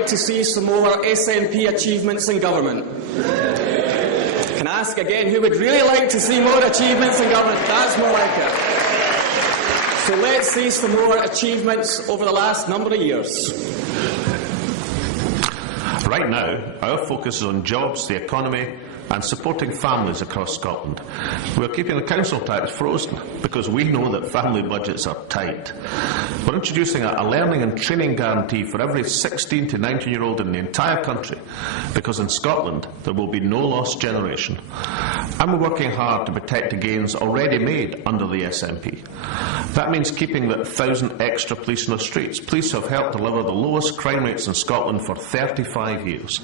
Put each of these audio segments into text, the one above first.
like to see some more SNP achievements in government? Can I ask again, who would really like to see more achievements in government? That's more like it. So let's see some more achievements over the last number of years. Right now, our focus is on jobs, the economy and supporting families across Scotland. We're keeping the council tax frozen because we know that family budgets are tight. We're introducing a learning and training guarantee for every 16 to 19-year-old in the entire country, because in Scotland there will be no lost generation. And we're working hard to protect the gains already made under the SNP. That means keeping the 1,000 extra police on the streets. Police have helped deliver the lowest crime rates in Scotland for 35 years.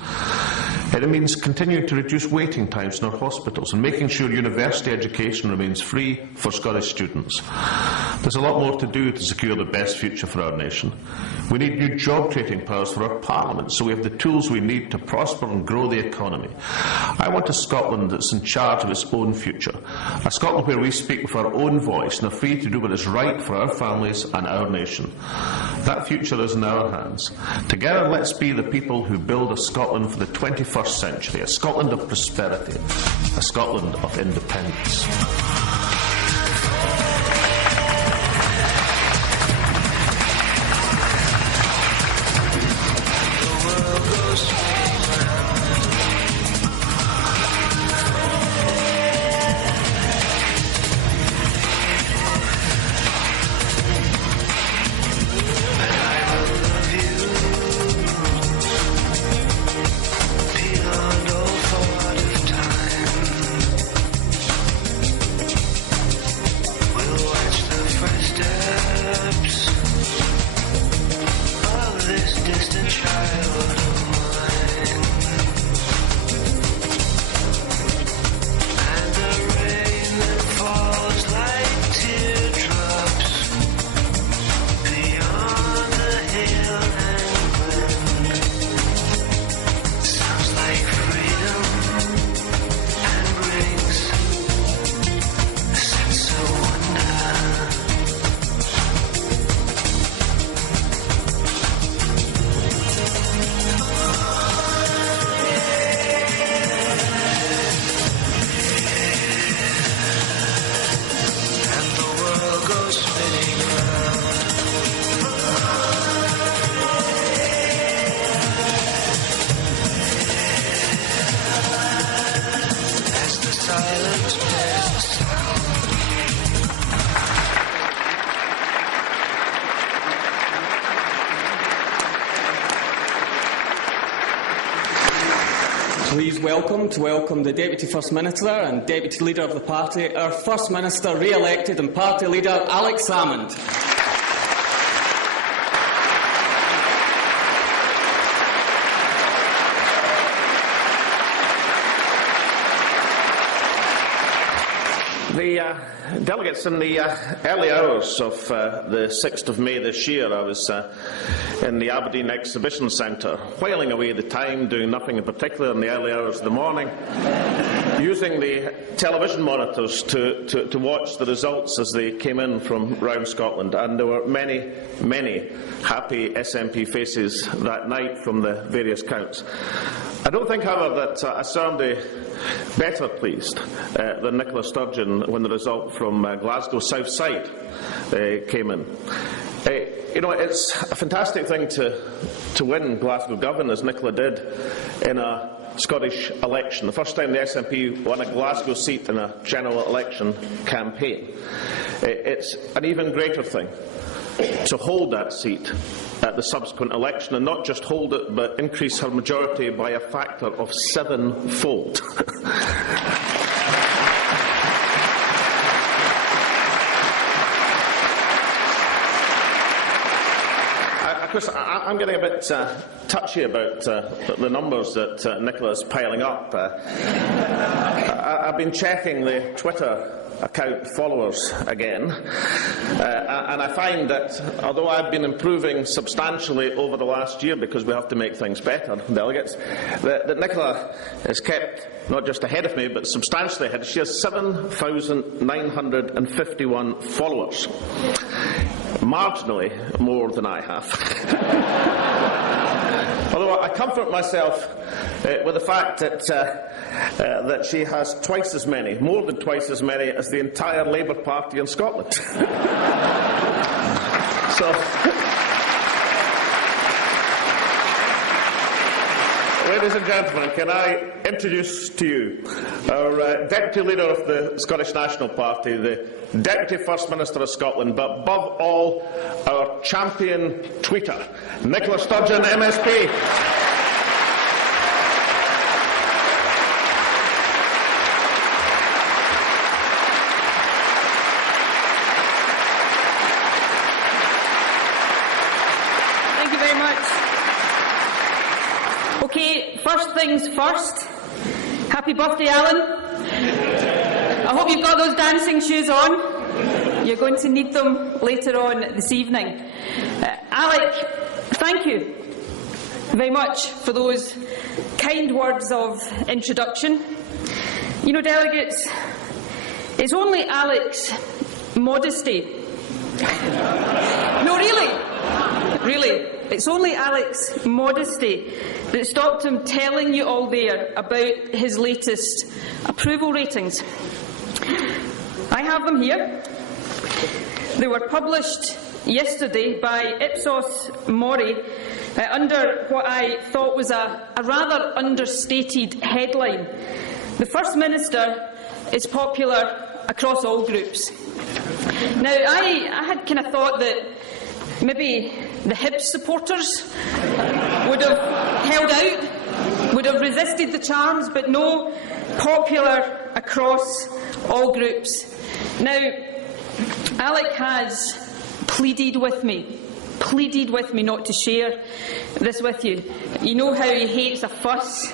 It means continuing to reduce waiting times in our hospitals and making sure university education remains free for Scottish students. There's a lot more to do to secure the best future for our nation. We need new job-creating powers for our Parliament, so we have the tools we need to prosper and grow the economy. I want a Scotland that's in charge of its own future, a Scotland where we speak with our own voice and are free to do what is right for our families and our nation. That future is in our hands. Together, let's be the people who build a Scotland for the 21st century, a Scotland of prosperity, a Scotland of independence. Please welcome the Deputy First Minister and Deputy Leader of the Party, our First Minister re-elected and Party Leader Alex Salmond. The delegates, in the early hours of the 6th of May this year, I was in the Aberdeen Exhibition Centre, whiling away the time, doing nothing in particular in the early hours of the morning, using the television monitors to watch the results as they came in from round Scotland. And there were many, many happy SNP faces that night from the various counts. I don't think, however, that I sounded better pleased than Nicola Sturgeon when the result from Glasgow South Side came in. You know, it's a fantastic thing to win Glasgow Govan, as Nicola did, in a Scottish election. The first time the SNP won a Glasgow seat in a general election campaign. It's an even greater thing to hold that seat at the subsequent election, and not just hold it, but increase her majority by a factor of 7-fold. Of course, I'm getting a bit touchy about the numbers that Nicola is piling up. I've been checking the Twitter account followers again, and I find that although I've been improving substantially over the last year, because we have to make things better, delegates, that Nicola is kept not just ahead of me, but substantially ahead. She has 7,951 followers. marginally more than I have. Although I comfort myself with the fact that she has twice as many, more than twice as many, as the entire Labour Party in Scotland. So, ladies and gentlemen, can I introduce to you our Deputy Leader of the Scottish National Party, the Deputy First Minister of Scotland, but above all, our champion tweeter, Nicola Sturgeon, MSP. Thank you very much. Okay, first things first. Happy birthday, Alan. I hope you've got those dancing shoes on. You're going to need them later on this evening. Alec, thank you very much for those kind words of introduction. You know, delegates, it's only Alec's modesty. No, really, it's only Alec's modesty that stopped him telling you all there about his latest approval ratings. I have them here. They were published yesterday by Ipsos Mori under what I thought was a rather understated headline. The First Minister is popular across all groups. Now, I had kind of thought that maybe the Hibs supporters would have held out, would have resisted the charms, but no, popular across all groups. Now, Alec has pleaded with me not to share this with you. You know how he hates a fuss.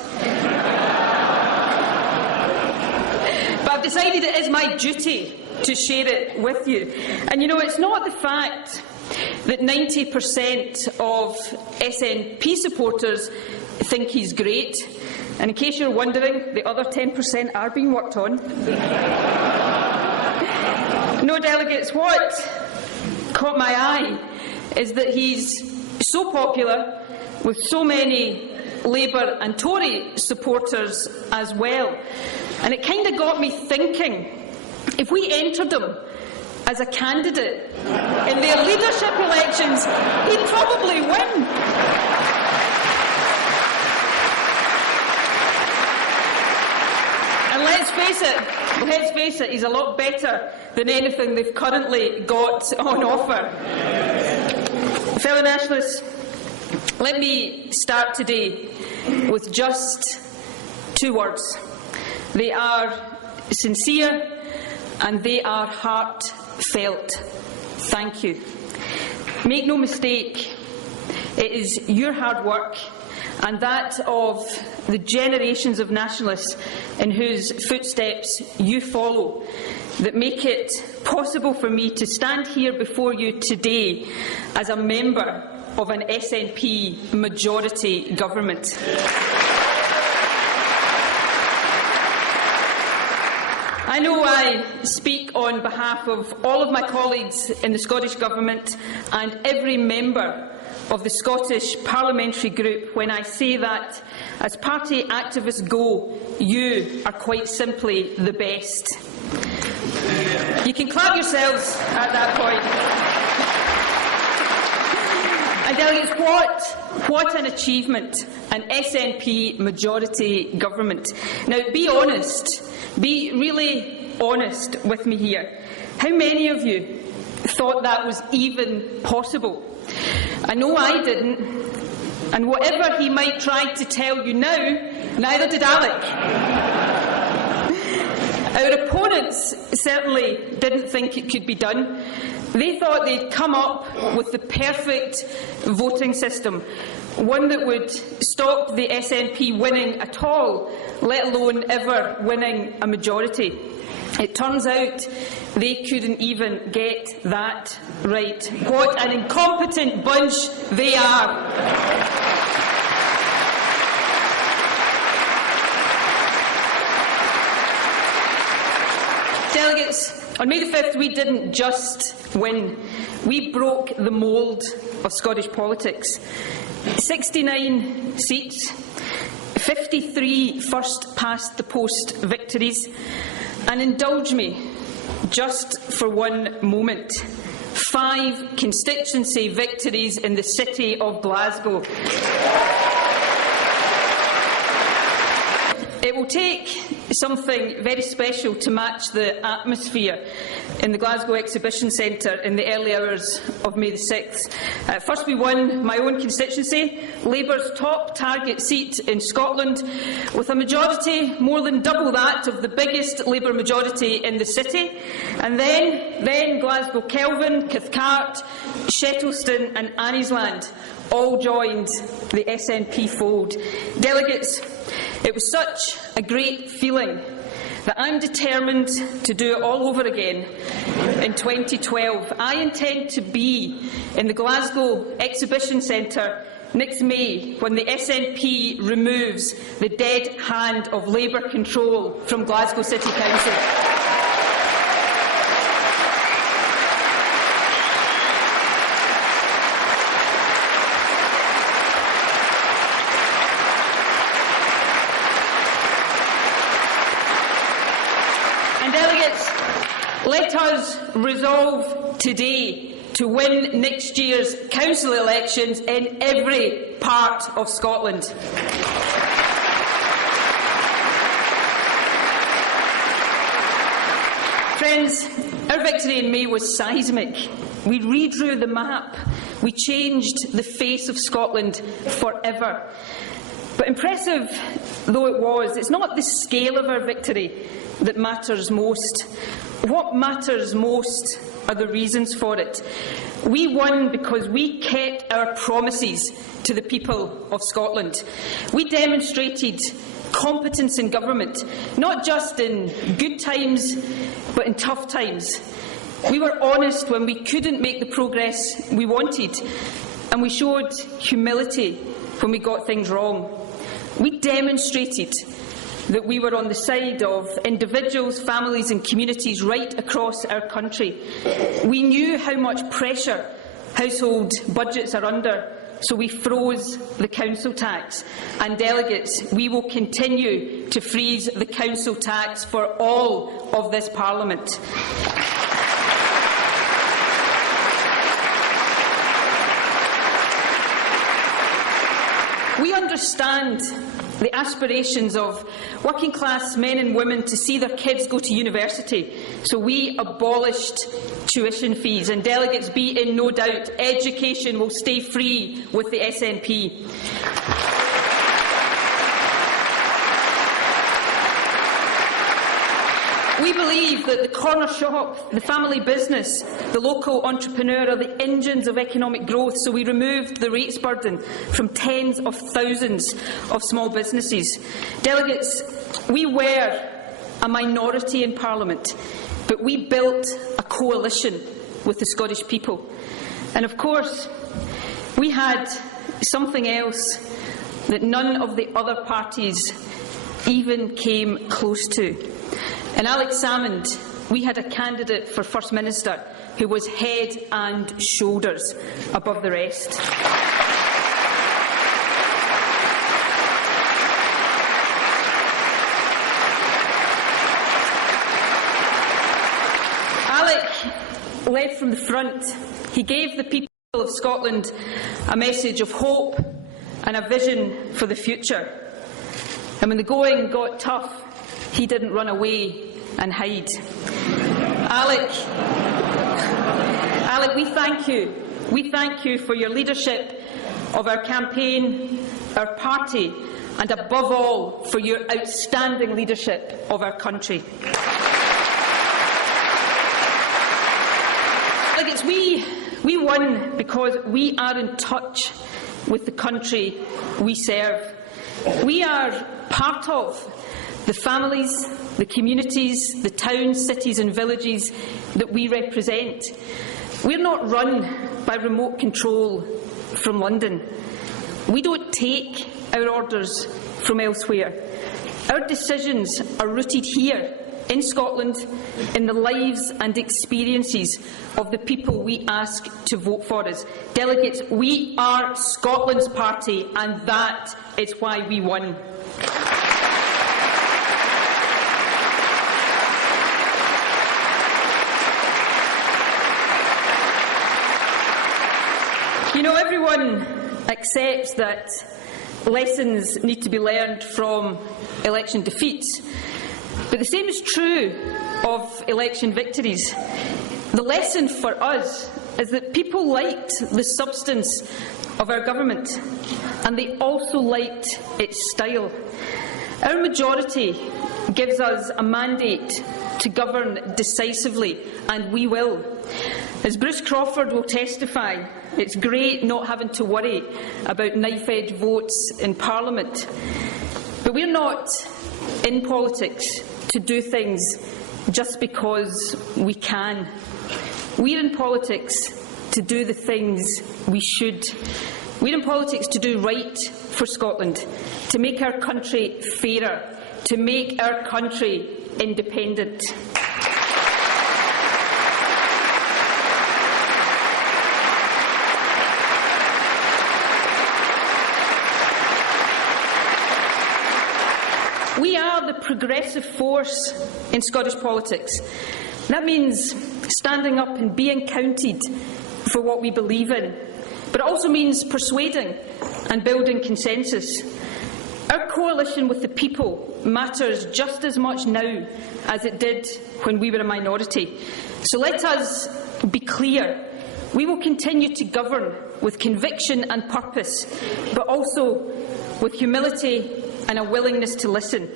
But I've decided it is my duty to share it with you. And you know, it's not the fact that 90% of SNP supporters think he's great. And in case you're wondering, the other 10% are being worked on. No, delegates, what caught my eye is that he's so popular with so many Labour and Tory supporters as well. And it kind of got me thinking, if we entered him as a candidate in their leadership elections, he'd probably win. And let's face it, he's a lot better than anything they've currently got on offer. Fellow Nationalists, let me start today with just two words. They are sincere and they are heartfelt. Thank you. Make no mistake, it is your hard work and that of the generations of nationalists in whose footsteps you follow that make it possible for me to stand here before you today as a member of an SNP majority government. I know I speak on behalf of all of my colleagues in the Scottish Government and every member of the Scottish Parliamentary Group when I say that, as party activists go, you are quite simply the best. You can clap yourselves at that point. And delegates, what an achievement, an SNP majority government. Now, be honest, be really honest with me here. How many of you thought that was even possible? I know I didn't, and whatever he might try to tell you now, neither did Alec. Our opponents certainly didn't think it could be done. They thought they'd come up with the perfect voting system, one that would stop the SNP winning at all, let alone ever winning a majority. It turns out they couldn't even get that right. What an incompetent bunch they are. Delegates, on May the 5th, we didn't just win. We broke the mould of Scottish politics. 69 seats, 53 first-past-the-post victories, and indulge me, just for one moment, 5 constituency victories in the city of Glasgow. It will take something very special to match the atmosphere in the Glasgow Exhibition Centre in the early hours of May the 6th. First, we won my own constituency, Labour's top target seat in Scotland, with a majority more than double that of the biggest Labour majority in the city. And then Glasgow Kelvin, Cathcart, Shettleston and Anniesland all joined the SNP fold. Delegates, it was such a great feeling that I'm determined to do it all over again in 2012. I intend to be in the Glasgow Exhibition Centre next May when the SNP removes the dead hand of Labour control from Glasgow City Council. Let us resolve today to win next year's council elections in every part of Scotland. Friends, our victory in May was seismic. We redrew the map. We changed the face of Scotland forever. But impressive though it was, it's not the scale of our victory that matters most. What matters most are the reasons for it. We won because we kept our promises to the people of Scotland. We demonstrated competence in government, not just in good times, but in tough times. We were honest when we couldn't make the progress we wanted, and we showed humility when we got things wrong. We demonstrated that we were on the side of individuals, families and communities right across our country. We knew how much pressure household budgets are under, so we froze the council tax. And delegates, we will continue to freeze the council tax for all of this Parliament. We understand the aspirations of working-class men and women to see their kids go to university, so we abolished tuition fees. And delegates, be in no doubt, education will stay free with the SNP. We believe that the corner shop, the family business, the local entrepreneur are the engines of economic growth, so we removed the rates burden from tens of thousands of small businesses. Delegates, we were a minority in Parliament, but we built a coalition with the Scottish people. And of course, we had something else that none of the other parties even came close to. In Alex Salmond, we had a candidate for First Minister who was head and shoulders above the rest. Alec led from the front. He gave the people of Scotland a message of hope and a vision for the future. And when the going got tough, he didn't run away and hide. Alec, we thank you. We thank you for your leadership of our campaign, our party, and above all, for your outstanding leadership of our country. Delegates, we won because we are in touch with the country we serve. We are part of the families, the communities, the towns, cities and villages that we represent. We're not run by remote control from London. We don't take our orders from elsewhere. Our decisions are rooted here in Scotland in the lives and experiences of the people we ask to vote for us. Delegates, we are Scotland's party, and that is why we won. You know, everyone accepts that lessons need to be learned from election defeats, but the same is true of election victories. The lesson for us is that people liked the substance of our government, and they also liked its style. Our majority gives us a mandate to govern decisively, and we will. As Bruce Crawford will testify, it's great not having to worry about knife-edge votes in Parliament. But we're not in politics to do things just because we can. We're in politics to do the things we should. We're in politics to do right for Scotland, to make our country fairer, to make our country independent. We are the progressive force in Scottish politics. That means standing up and being counted for what we believe in, but it also means persuading and building consensus. Our coalition with the people matters just as much now as it did when we were a minority. So let us be clear. We will continue to govern with conviction and purpose, but also with humility and a willingness to listen.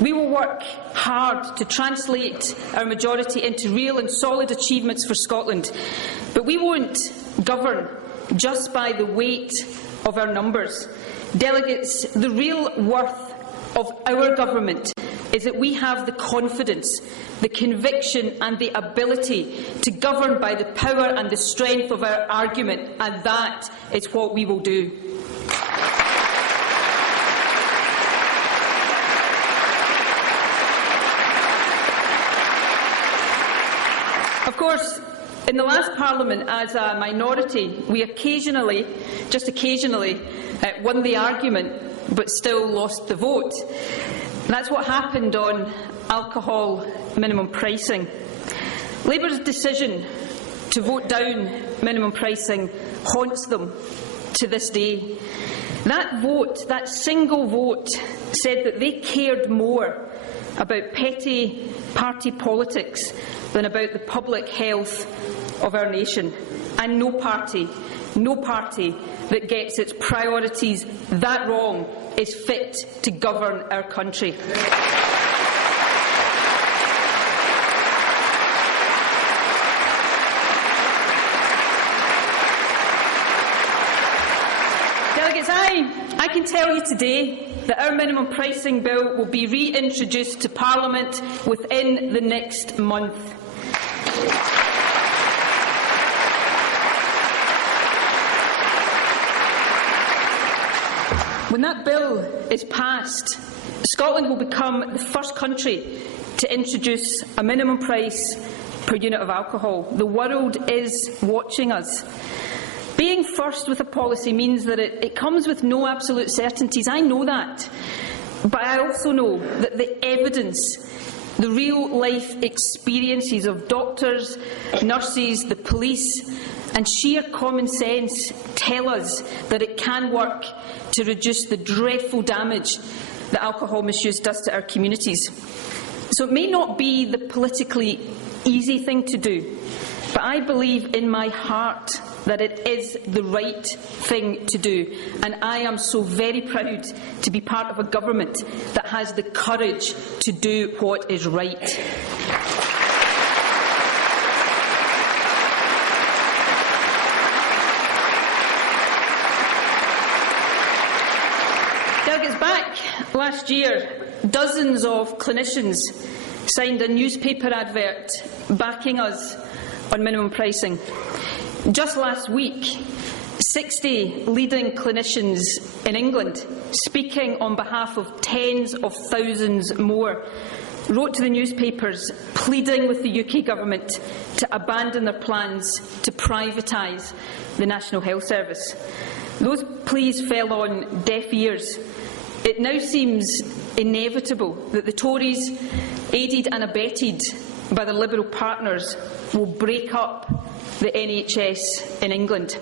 We will work hard to translate our majority into real and solid achievements for Scotland, but we won't govern just by the weight of our numbers. Delegates, the real worth of our government is that we have the confidence, the conviction and the ability to govern by the power and the strength of our argument, and that is what we will do. Of course, in the last Parliament, as a minority, we occasionally, just occasionally, won the argument but still lost the vote. That's what happened on alcohol minimum pricing. Labour's decision to vote down minimum pricing haunts them to this day. That vote, that single vote, said that they cared more about petty party politics than about the public health of our nation. And no party that gets its priorities that wrong is fit to govern our country. Delegates, I can tell you today that our minimum pricing bill will be reintroduced to Parliament within the next month. When that bill is passed, Scotland will become the first country to introduce a minimum price per unit of alcohol. The world is watching us. Being first with a policy means that it comes with no absolute certainties. I know that. But I also know that the evidence, the real-life experiences of doctors, nurses, the police, and sheer common sense tell us that it can work to reduce the dreadful damage that alcohol misuse does to our communities. So it may not be the politically easy thing to do, but I believe in my heart that it is the right thing to do, and I am so very proud to be part of a government that has the courage to do what is right. Delegates, back last year, dozens of clinicians signed a newspaper advert backing us on minimum pricing. Just last week, 60 leading clinicians in England, speaking on behalf of tens of thousands more, wrote to the newspapers pleading with the UK Government to abandon their plans to privatise the National Health Service. Those pleas fell on deaf ears. It now seems inevitable that the Tories, aided and abetted by their Liberal partners, will break up the NHS in England.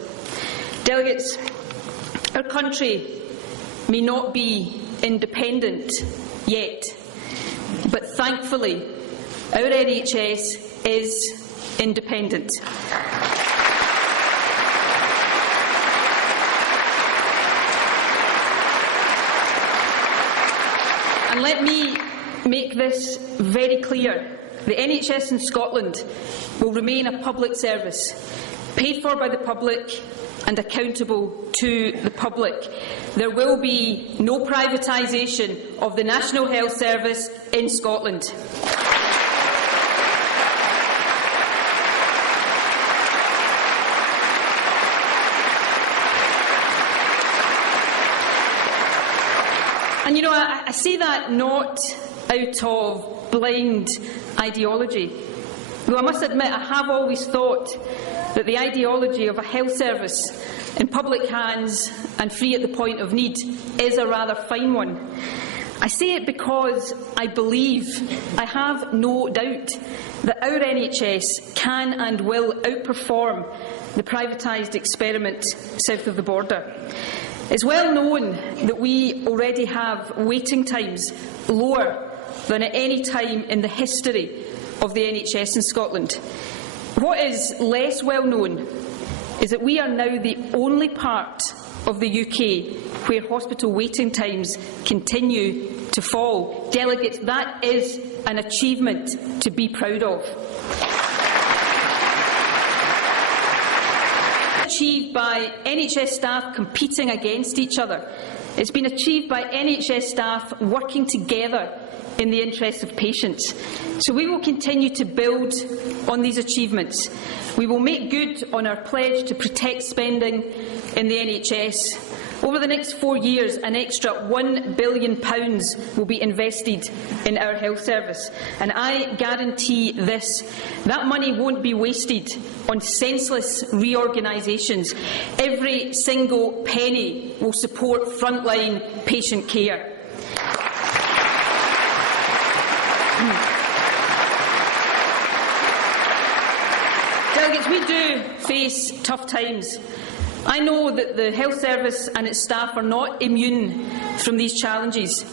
Delegates, our country may not be independent yet, but thankfully our NHS is independent. And let me make this very clear. The NHS in Scotland will remain a public service, paid for by the public and accountable to the public. There will be no privatisation of the National Health Service in Scotland. And you know, I say that not out of blind ideology. Though I must admit, I have always thought that the ideology of a health service in public hands and free at the point of need is a rather fine one. I say it because I have no doubt, that our NHS can and will outperform the privatised experiment south of the border. It's well known that we already have waiting times lower than at any time in the history of the NHS in Scotland. What is less well known is that we are now the only part of the UK where hospital waiting times continue to fall. Delegates, that is an achievement to be proud of. Achieved by NHS staff competing against each other. It's been achieved by NHS staff working together in the interests of patients. So we will continue to build on these achievements. We will make good on our pledge to protect spending in the NHS. Over the next 4 years, an extra £1 billion will be invested in our health service. And I guarantee this, that money won't be wasted on senseless reorganisations. Every single penny will support frontline patient care. Delegates, we do face tough times. I know that the health service and its staff are not immune from these challenges,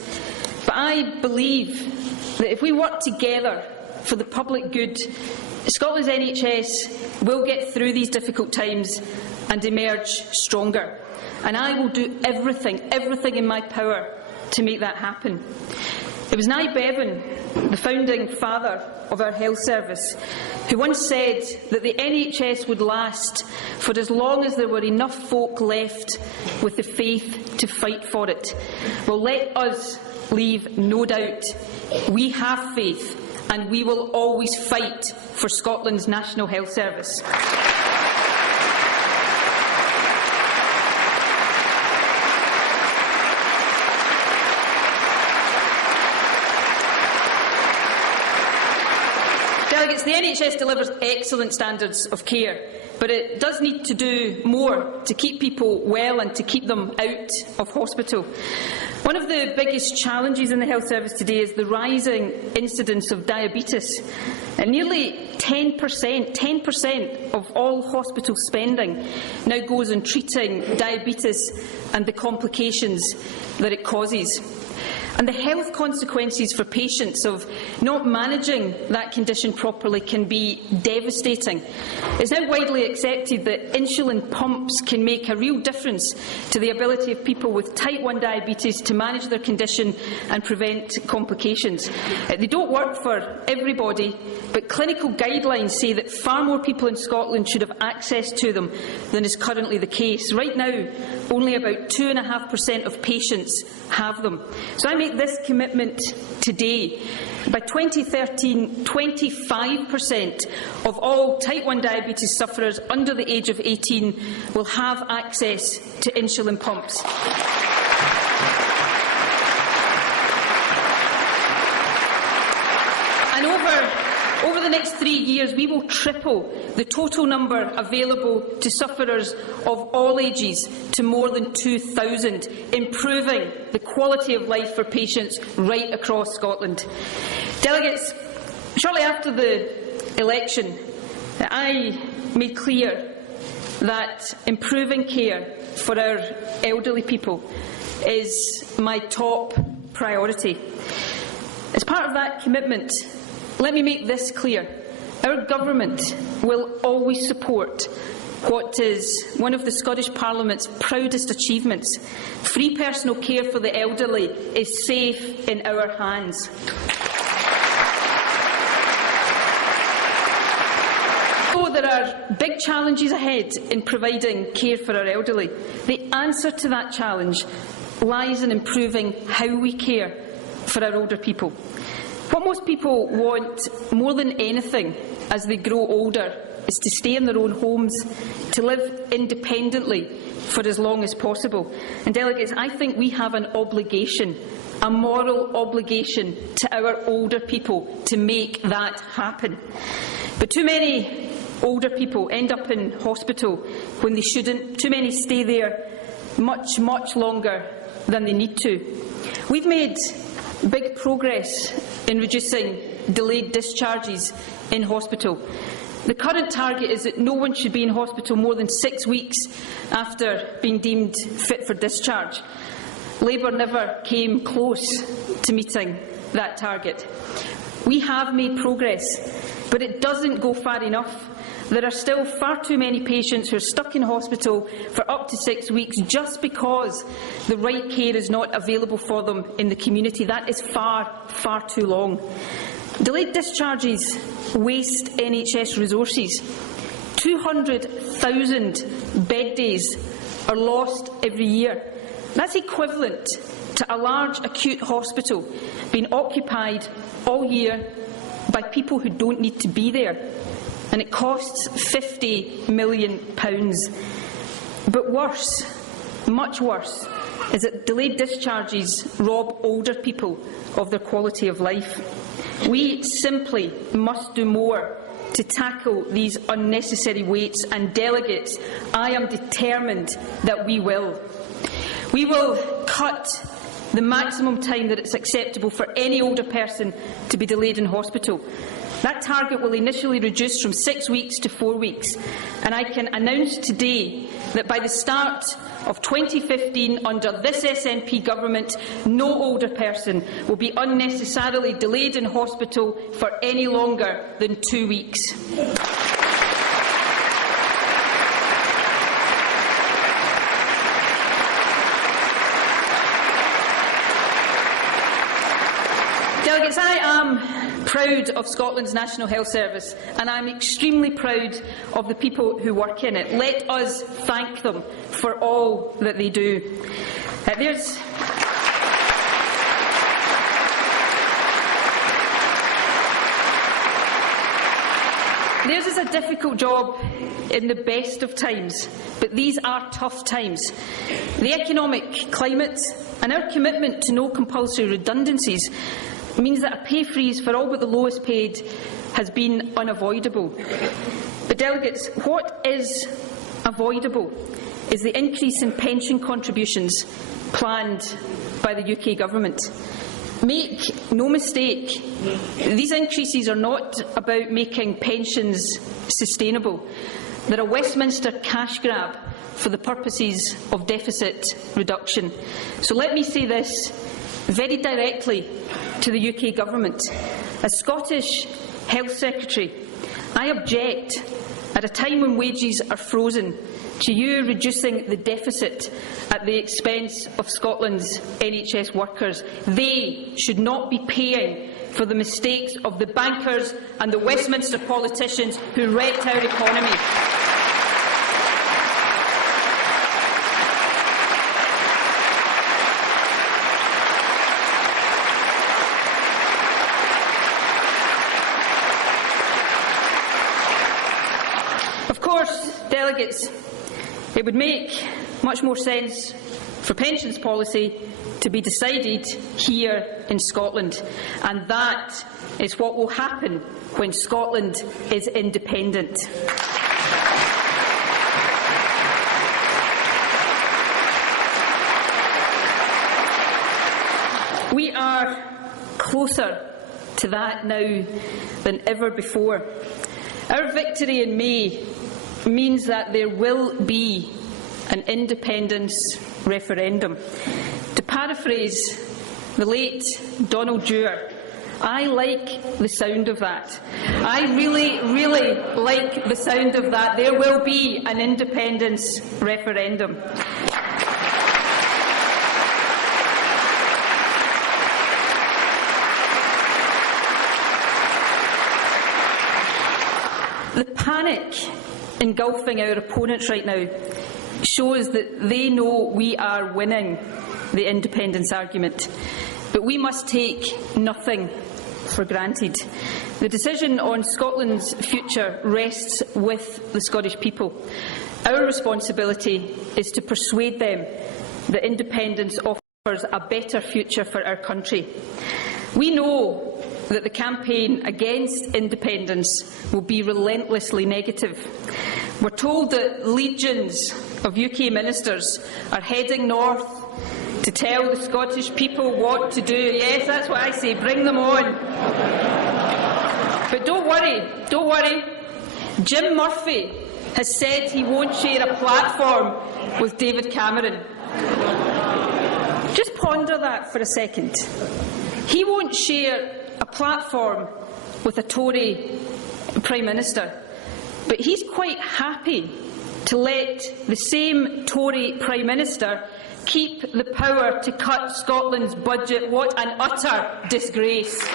but I believe that if we work together for the public good, Scotland's NHS will get through these difficult times and emerge stronger. And I will do everything in my power to make that happen. It was Nye Bevan, the founding father of our health service, who once said that the NHS would last for as long as there were enough folk left with the faith to fight for it. Well, let us leave no doubt. We have faith and we will always fight for Scotland's National Health Service. Delegates, the NHS delivers excellent standards of care, but it does need to do more to keep people well and to keep them out of hospital. One of the biggest challenges in the health service today is the rising incidence of diabetes. And nearly 10% of all hospital spending now goes on treating diabetes and the complications that it causes. And the health consequences for patients of not managing that condition properly can be devastating. It's now widely accepted that insulin pumps can make a real difference to the ability of people with type 1 diabetes to manage their condition and prevent complications. They don't work for everybody, but clinical guidelines say that far more people in Scotland should have access to them than is currently the case. Right now, only about 2.5% of patients have them. So I make this commitment today. By 2013, 25% of all type 1 diabetes sufferers under the age of 18 will have access to insulin pumps. Over the next 3 years, we will triple the total number available to sufferers of all ages to more than 2,000, improving the quality of life for patients right across Scotland. Delegates, shortly after the election, I made clear that improving care for our elderly people is my top priority. As part of that commitment, let me make this clear. Our government will always support what is one of the Scottish Parliament's proudest achievements. Free personal care for the elderly is safe in our hands. Though there are big challenges ahead in providing care for our elderly, the answer to that challenge lies in improving how we care for our older people. What most people want more than anything as they grow older is to stay in their own homes, to live independently for as long as possible. And delegates, I think we have an obligation, a moral obligation to our older people to make that happen. But too many older people end up in hospital when they shouldn't. Too many stay there much, much longer than they need to. We've made big progress in reducing delayed discharges in hospital. The current target is that no one should be in hospital more than 6 weeks after being deemed fit for discharge. Labour never came close to meeting that target. We have made progress, but it doesn't go far enough. There are still far too many patients who are stuck in hospital for up to 6 weeks just because the right care is not available for them in the community. That is far, far too long. Delayed discharges waste NHS resources. 200,000 bed days are lost every year. That's equivalent to a large acute hospital being occupied all year by people who don't need to be there. And it costs £50 million. But worse, much worse, is that delayed discharges rob older people of their quality of life. We simply must do more to tackle these unnecessary waits, and delegates, I am determined that we will. We will cut the maximum time that it's acceptable for any older person to be delayed in hospital. That target will initially reduce from 6 weeks to 4 weeks, and I can announce today that by the start of 2015, under this SNP government, no older person will be unnecessarily delayed in hospital for any longer than 2 weeks. Delegates, I am proud of Scotland's National Health Service, and I am extremely proud of the people who work in it. Let us thank them for all that they do. Theirs is a difficult job in the best of times, but these are tough times. The economic climate and our commitment to no compulsory redundancies means that a pay freeze for all but the lowest paid has been unavoidable. But delegates, what is avoidable is the increase in pension contributions planned by the UK Government. Make no mistake, these increases are not about making pensions sustainable. They're a Westminster cash grab for the purposes of deficit reduction. So let me say this very directly to the UK Government. As Scottish Health Secretary, I object, at a time when wages are frozen, to you reducing the deficit at the expense of Scotland's NHS workers. They should not be paying for the mistakes of the bankers and the Westminster politicians who wrecked our economy. Of course, delegates, it would make much more sense for pensions policy to be decided here in Scotland, and that is what will happen when Scotland is independent. We are closer to that now than ever before. Our victory in May means that there will be an independence referendum. To paraphrase the late Donald Dewar, I like the sound of that. I really, really like the sound of that. There will be an independence referendum. The panic engulfing our opponents right now shows that they know we are winning the independence argument, but we must take nothing for granted. The decision on Scotland's future rests with the Scottish people. Our responsibility is to persuade them that independence offers a better future for our country. We know that the campaign against independence will be relentlessly negative. We're told that legions of UK ministers are heading north to tell the Scottish people what to do. Yes, that's what I say, bring them on. But don't worry. Jim Murphy has said he won't share a platform with David Cameron. Just ponder that for a second. He won't share a platform with a Tory Prime Minister, but he's quite happy to let the same Tory Prime Minister keep the power to cut Scotland's budget. What an utter disgrace.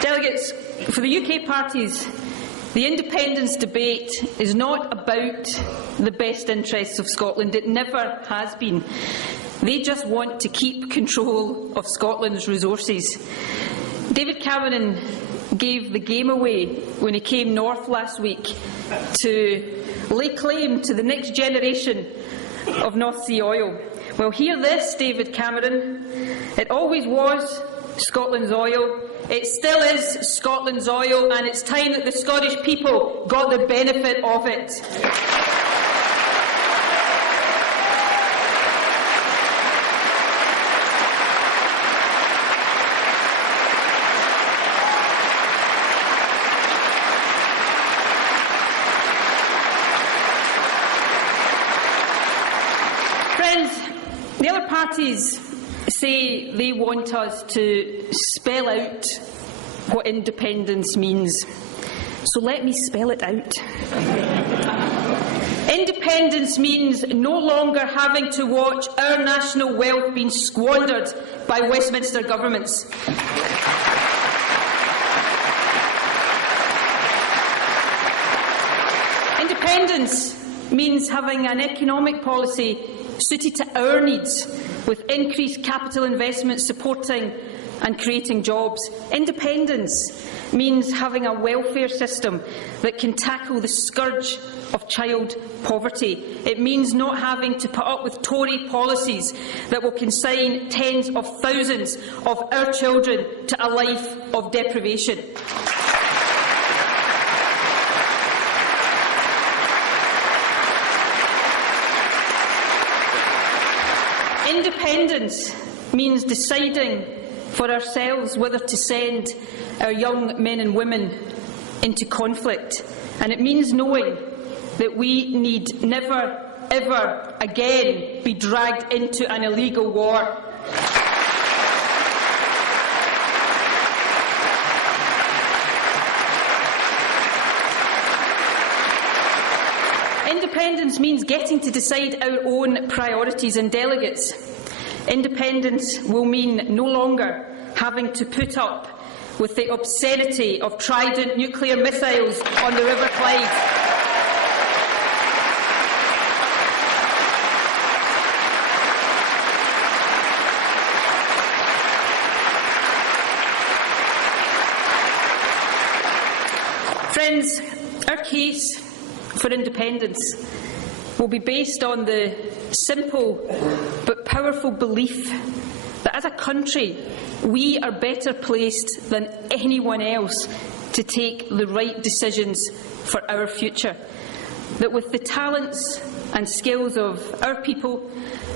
Delegates, for the UK parties, the independence debate is not about the best interests of Scotland. It never has been. They just want to keep control of Scotland's resources. David Cameron gave the game away when he came north last week to lay claim to the next generation of North Sea oil. Well, hear this, David Cameron. It always was Scotland's oil. It still is Scotland's oil, and it's time that the Scottish people got the benefit of it. Friends, the other parties say they want us to spell out what independence means. So let me spell it out. Independence means no longer having to watch our national wealth being squandered by Westminster governments. Independence means having an economic policy suited to our needs, with increased capital investment supporting and creating jobs. Independence means having a welfare system that can tackle the scourge of child poverty. It means not having to put up with Tory policies that will consign tens of thousands of our children to a life of deprivation. Independence means deciding for ourselves whether to send our young men and women into conflict, and it means knowing that we need never, ever again be dragged into an illegal war. Independence means getting to decide our own priorities, and delegates, independence will mean no longer having to put up with the obscenity of Trident nuclear missiles on the River Clyde. case for independence will be based on the simple but powerful belief that as a country we are better placed than anyone else to take the right decisions for our future. That with the talents and skills of our people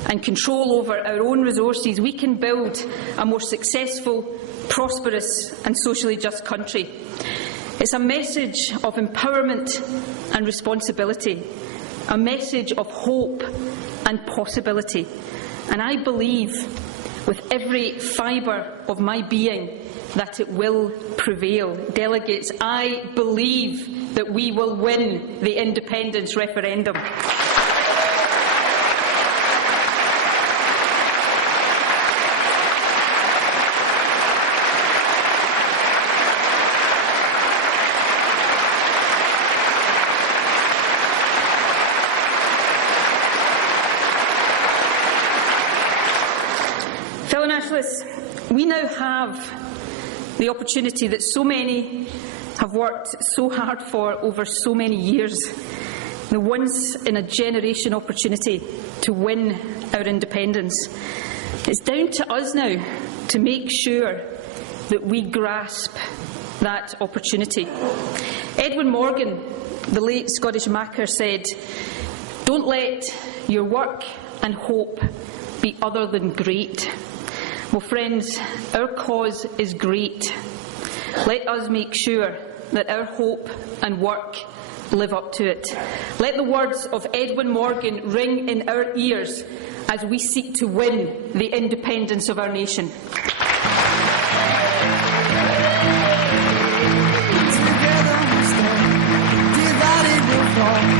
and control over our own resources, we can build a more successful, prosperous and socially just country. It's a message of empowerment and responsibility, a message of hope and possibility. And I believe with every fibre of my being that it will prevail. Delegates, I believe that we will win the independence referendum. Fellow nationalists, we now have the opportunity that so many have worked so hard for over so many years, the once-in-a-generation opportunity to win our independence. It's down to us now to make sure that we grasp that opportunity. Edwin Morgan, the late Scottish macker, said, "Don't let your work and hope be other than great." Well, friends, our cause is great. Let us make sure that our hope and work live up to it. Let the words of Edwin Morgan ring in our ears as we seek to win the independence of our nation. Together we stand, divided we'll fall.